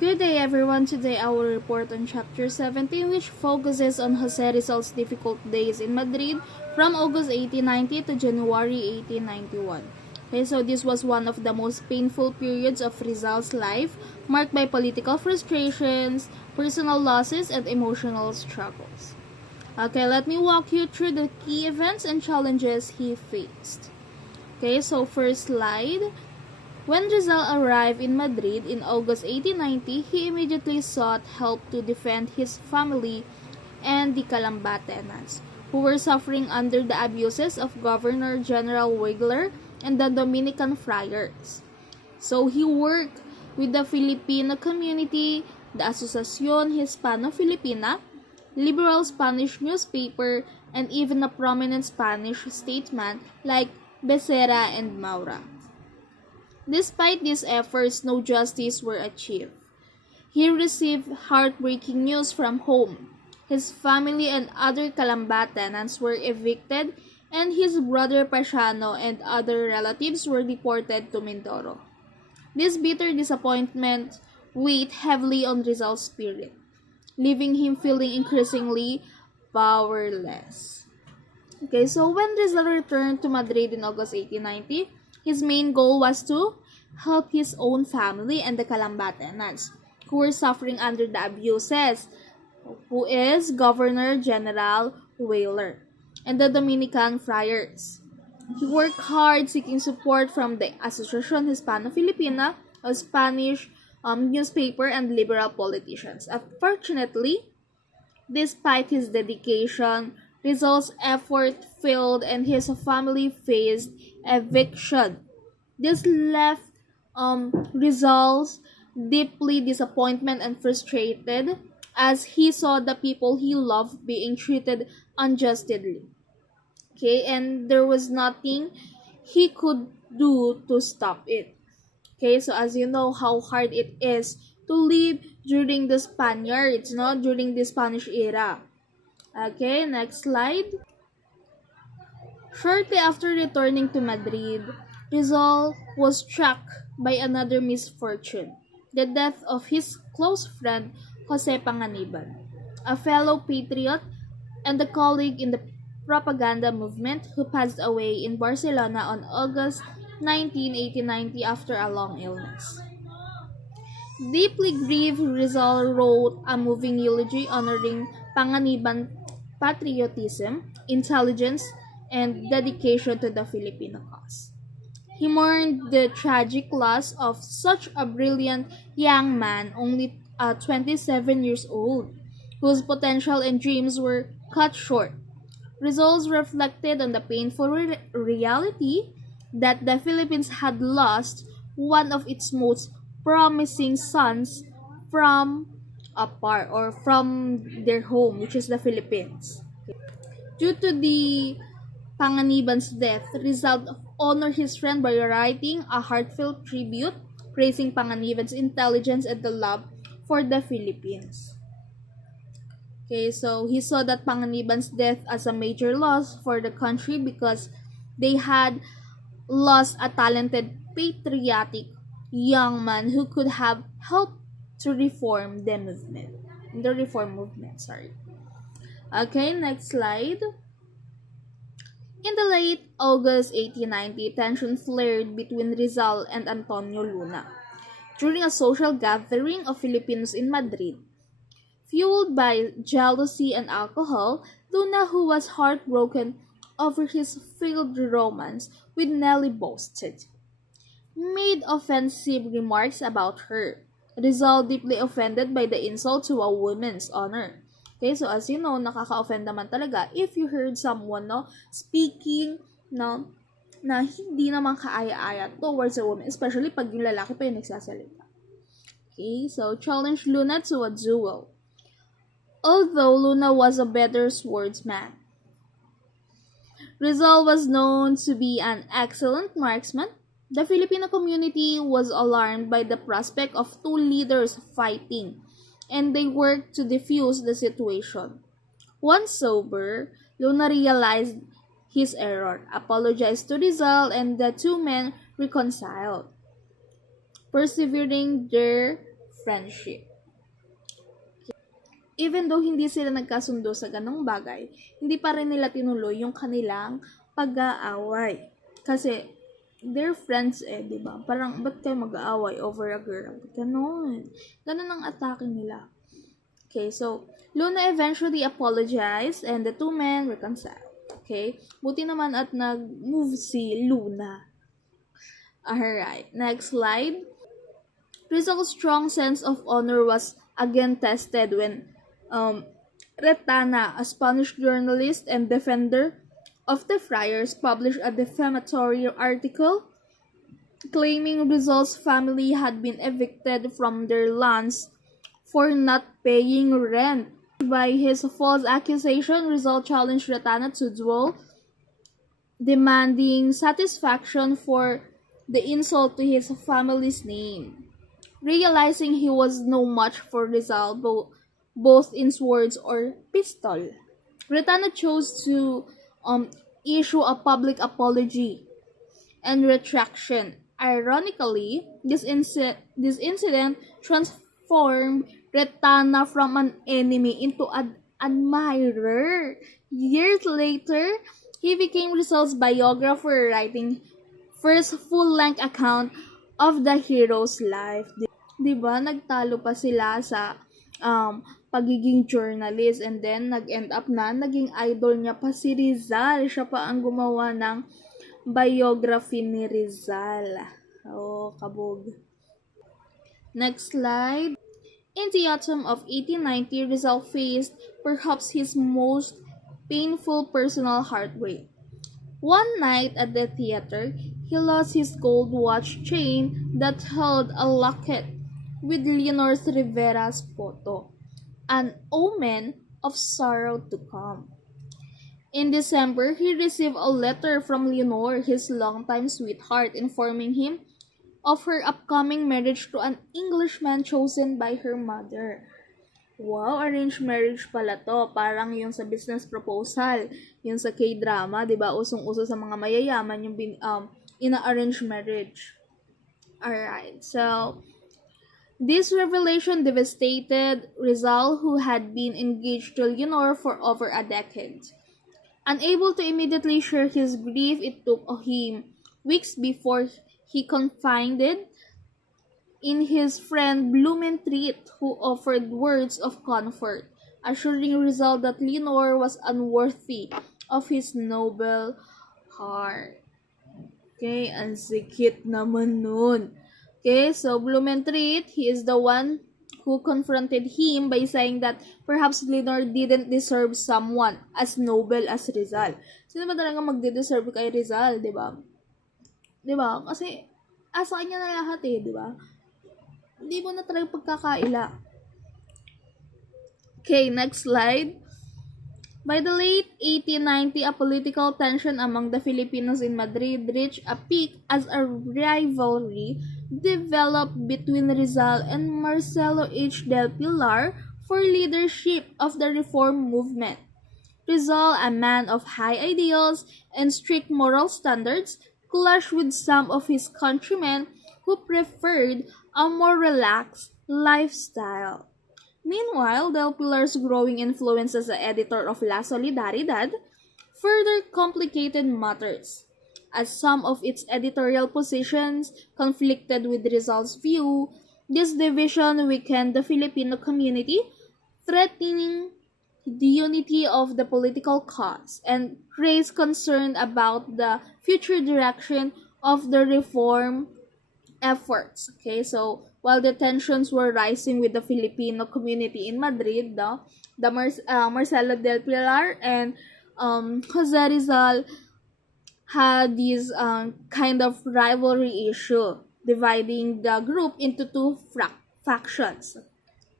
Good day everyone. Today I will report on chapter 17 which focuses on Jose Rizal's difficult days in Madrid from August 1890 to January 1891. Okay, so this was one of the most painful periods of Rizal's life, marked by political frustrations, personal losses, and emotional struggles. Okay, let me walk you through the key events and challenges he faced. Okay, so first slide. When Rizal arrived in Madrid in August 1890, he immediately sought help to defend his family and the Calamba tenants, who were suffering under the abuses of Governor General Wigler and the Dominican friars. So he worked with the Filipino community, the Asociación Hispano-Filipina, liberal Spanish newspaper, and even a prominent Spanish statesman like Becerra and Maura. Despite these efforts, no justice were achieved. He received heartbreaking news from home. His family and other Calamba tenants were evicted, and his brother Pasiano and other relatives were deported to Mindoro. This bitter disappointment weighed heavily on Rizal's spirit, leaving him feeling increasingly powerless. Okay, so when Rizal returned to Madrid in August 1890, his main goal was to help his own family and the Calamba tenants, who were suffering under the abuses, who is Governor General Weyler, and the Dominican friars. He worked hard seeking support from the Asociación Hispano-Filipina, a Spanish newspaper, and liberal politicians. Unfortunately, despite his dedication, Rizal's effort failed and his family faced eviction. This left Rizal's deeply disappointed and frustrated as he saw the people he loved being treated unjustly. Okay, and there was nothing he could do to stop it. Okay, so as you know how hard it is to live during the Spaniards, during the Spanish era. Okay, next slide. Shortly after returning to Madrid, Rizal was struck by another misfortune, the death of his close friend Jose Panganiban, a fellow patriot and a colleague in the propaganda movement who passed away in Barcelona on August 19, 1890 after a long illness. Deeply grieved, Rizal wrote a moving eulogy honoring Panganiban's patriotism, intelligence, and dedication to the Filipino cause. He mourned the tragic loss of such a brilliant young man, only 27 years old, whose potential and dreams were cut short. Rizal reflected on the painful reality that the Philippines had lost one of its most promising sons from from their home, which is the Philippines. Due to the Panganiban's death, Rizal honored his friend by writing a heartfelt tribute praising Panganiban's intelligence and the love for the Philippines. Okay, so he saw that Panganiban's death as a major loss for the country because they had lost a talented, patriotic young man who could have helped to reform the reform movement. Sorry. Okay, next slide. In the late August 1890, tension flared between Rizal and Antonio Luna during a social gathering of Filipinos in Madrid. Fueled by jealousy and alcohol, Luna, who was heartbroken over his failed romance with Nelly Boasted, made offensive remarks about her. Rizal, deeply offended by the insult to a woman's honor. Okay, so as you know, nakaka-offend naman talaga if you heard someone, speaking, na hindi naman kaaya-aya towards a woman, especially pag yung lalaki pa yung nagsasalita. Okay, so challenge Luna to a duel. Although Luna was a better swordsman, Rizal was known to be an excellent marksman. The Filipino community was alarmed by the prospect of two leaders fighting, and they worked to defuse the situation. Once sober, Luna realized his error, apologized to Rizal, and the two men reconciled, persevering their friendship. Even though hindi sila nagkasundo sa ganong bagay, hindi pa rin nila tinuloy yung kanilang pag-aaway. Kasi, they're friends di ba? Parang, ba't kayo mag-aaway over a girl? Ganon. Ganon ang atake nila. Okay, so, Luna eventually apologized and the two men reconciled. Okay? Buti naman at nag-move si Luna. Alright, next slide. Rizal's strong sense of honor was again tested when Retana, a Spanish journalist and defender of the friars, published a defamatory article claiming Rizal's family had been evicted from their lands for not paying rent. By his false accusation, Rizal challenged Retana to duel, demanding satisfaction for the insult to his family's name. Realizing he was no match for Rizal, both in swords or pistol, Retana chose to issue a public apology and retraction. Ironically, this incident transformed Retana from an enemy into an admirer. Years later, he became Rizal's biographer, writing first full-length account of the hero's life. Diba, nagtalo pa sila sa pagiging journalist and then nag-end up na naging idol niya pa si Rizal. Siya pa ang gumawa ng biography ni Rizal. Oh, kabog. Next slide. In the autumn of 1890, Rizal faced perhaps his most painful personal heartbreak. One night at the theater, he lost his gold watch chain that held a locket with Leonor Rivera's photo, an omen of sorrow to come. In December, he received a letter from Leonor, his longtime sweetheart, informing him of her upcoming marriage to an Englishman chosen by her mother. Wow, arranged marriage pala to. Parang yung sa business proposal, yung sa K-drama, 'di ba? Usong-uso sa mga mayayaman yung ina-arrange marriage. Alright, so this revelation devastated Rizal, who had been engaged to Leonor for over a decade. Unable to immediately share his grief, it took him weeks before he confided in his friend Blumentritt, who offered words of comfort, assuring Rizal that Leonor was unworthy of his noble heart. Okay, ang sikit naman nun. Okay, so Blumentritt, he is the one who confronted him by saying that perhaps Leonor didn't deserve someone as noble as Rizal. Sino ba talaga magde-deserve kay Rizal, di ba? Di ba? Kasi asa kanya na lahat di ba? Hindi mo na talaga pagkakaila. Okay, next slide. By the late 1890, a political tension among the Filipinos in Madrid reached a peak as a rivalry developed between Rizal and Marcelo H. del Pilar for leadership of the reform movement. Rizal, a man of high ideals and strict moral standards, clashed with some of his countrymen who preferred a more relaxed lifestyle. Meanwhile, Del Pilar's growing influence as the editor of La Solidaridad further complicated matters, as some of its editorial positions conflicted with Rizal's view. This division weakened the Filipino community, threatening the unity of the political cause, and raised concern about the future direction of the reform efforts. Okay, so while the tensions were rising with the Filipino community in Madrid, Marcelo del Pilar and Jose Rizal had this kind of rivalry issue, dividing the group into two factions.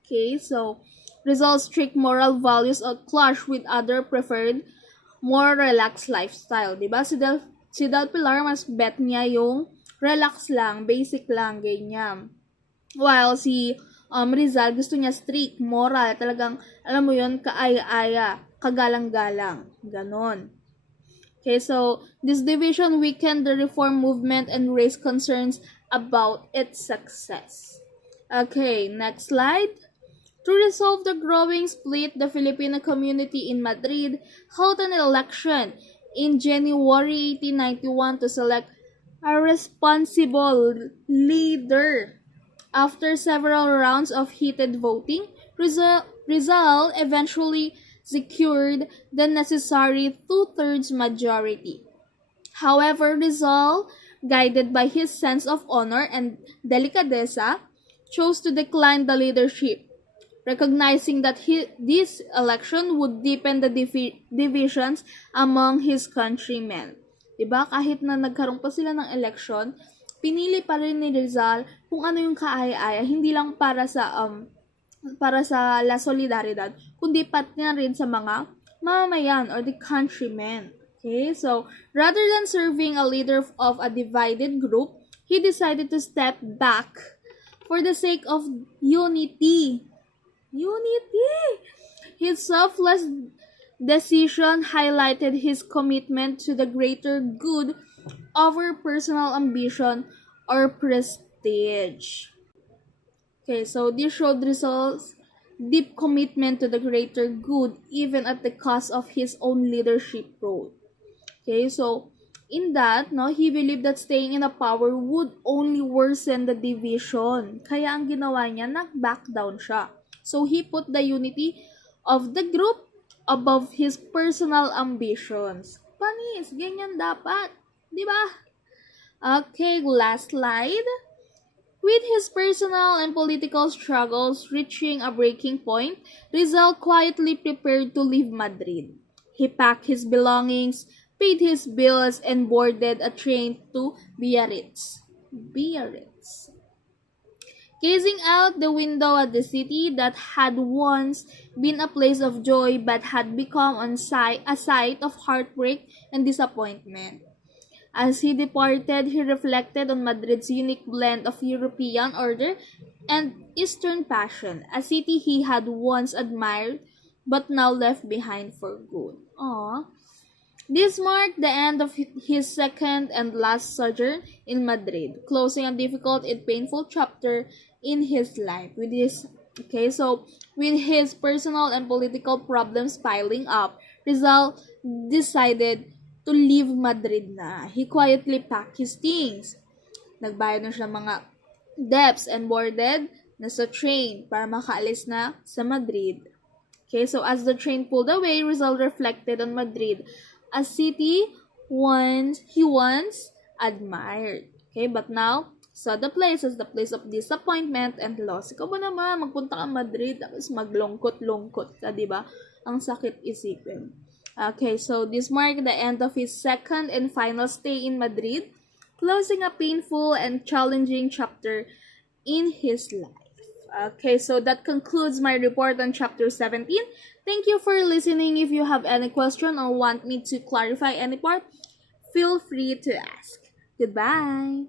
Okay, so Rizal's strict moral values clash with other preferred more relaxed lifestyle. Diba? Si Del Pilar, mas bet niya yung relax lang, basic lang, ganyan. While si Rizal, gusto niya strict, moral, talagang, alam mo yun, kaaya-aya, kagalang-galang, ganon. Okay, so, this division weakened the reform movement and raised concerns about its success. Okay, next slide. To resolve the growing split, the Filipino community in Madrid held an election in January 1891 to select a responsible leader. After several rounds of heated voting, Rizal eventually secured the necessary two-thirds majority. However, Rizal, guided by his sense of honor and delicadeza, chose to decline the leadership, recognizing that this election would deepen the divisions among his countrymen. Diba? Kahit na nagkaroon pa sila ng election, pinili pa rin ni Rizal kung ano yung kaaya-aya, hindi lang para sa La Solidaridad, kundi pati na rin sa mga mamamayan or the countrymen. Okay, so rather than serving a leader of a divided group, he decided to step back for the sake of unity. Unity! His selfless decision highlighted his commitment to the greater good over personal ambition or prestige. Okay, so this showed Rizal's deep commitment to the greater good even at the cost of his own leadership role. Okay, so in that, no, he believed that staying in the power would only worsen the division. Kaya ang ginawa niya, nag-back down siya. So he put the unity of the group above his personal ambitions. Panis, ganyan dapat. Di ba? Okay, last slide. With his personal and political struggles reaching a breaking point, Rizal quietly prepared to leave Madrid. He packed his belongings, paid his bills, and boarded a train to Biarritz. Gazing out the window at the city that had once been a place of joy but had become a site of heartbreak and disappointment. As he departed, he reflected on Madrid's unique blend of European order and Eastern passion, a city he had once admired but now left behind for good. Aww. This marked the end of his second and last sojourn in Madrid, closing a difficult and painful chapter in his life. With his personal and political problems piling up, Rizal decided to leave Madrid na. He quietly packed his things. Nagbayad na siya ng mga debts and boarded na sa train para makaalis na sa Madrid. Okay, so as the train pulled away, Rizal reflected on Madrid, a city he once admired. Okay, but now saw the place as the place of disappointment and loss. Ikaw ba naman, magpunta ka Madrid, tapos maglungkot-lungkot ka, di ba? Ang sakit isipin. Okay, so this marked the end of his second and final stay in Madrid, closing a painful and challenging chapter in his life. Okay, so that concludes my report on chapter 17. Thank you for listening. If you have any question or want me to clarify any part, feel free to ask. Goodbye.